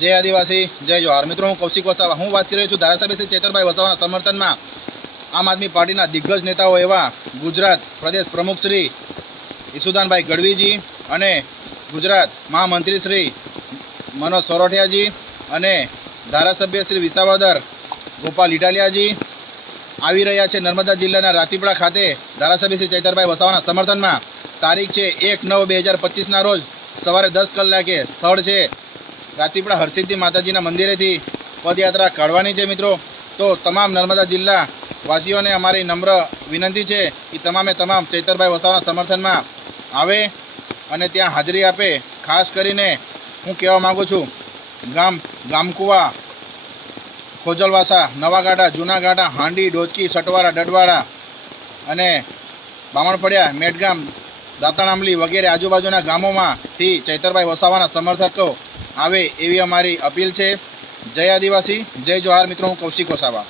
જય આદિવાસી જય જોહાર। મિત્રો હું કૌશિક વસાવા હું વાત કરી રહ્યો છું ધારાસભ્ય શ્રી ચેતરભાઈ વસાવાના સમર્થનમાં આમ આદમી પાર્ટીના દિગ્ગજ નેતાઓ એવા ગુજરાત પ્રદેશ પ્રમુખ શ્રી ઈસુદાનભાઈ ગઢવીજી અને ગુજરાત મહામંત્રી શ્રી મનોજ સોરઠિયાજી અને ધારાસભ્ય શ્રી વિસાવદર ગોપાલ ઇટાલિયાજી આવી રહ્યા છે નર્મદા જિલ્લાના રાતીપડા ખાતે ધારાસભ્ય શ્રી ચેતરભાઈ વસાવાના સમર્થનમાં। તારીખ છે 1/9/2025ના રોજ સવારે 10 કલાકે સ્થળ છે રાતીપડા હરસિદ્ધિ માતાજીના મંદિરેથી પદયાત્રા કાઢવાની છે। મિત્રો તો તમામ નર્મદા જિલ્લા વાસીઓને અમારી નમ્ર વિનંતી છે કે તમામ ચેતરભાઈ વસાવાના સમર્થનમાં આવે અને ત્યાં હાજરી આપે। ખાસ કરીને હું કહેવા માગું છું ગામકુવા, ખોજલવાસા, નવાગાડા, જૂનાગાડા, હાંડી, ડોચકી, સટવાડા, ડડવાડા અને બામણપડિયા, મેટગામ, દાંતાણામલી વગેરે આજુબાજુના ગામોમાંથી ચેતરભાઈ વસાવાના સમર્થકો આવે એવી અમારી અપીલ છે। જય આદિવાસી જય જોહાર। મિત્રો હું કૌશિક વસાવા।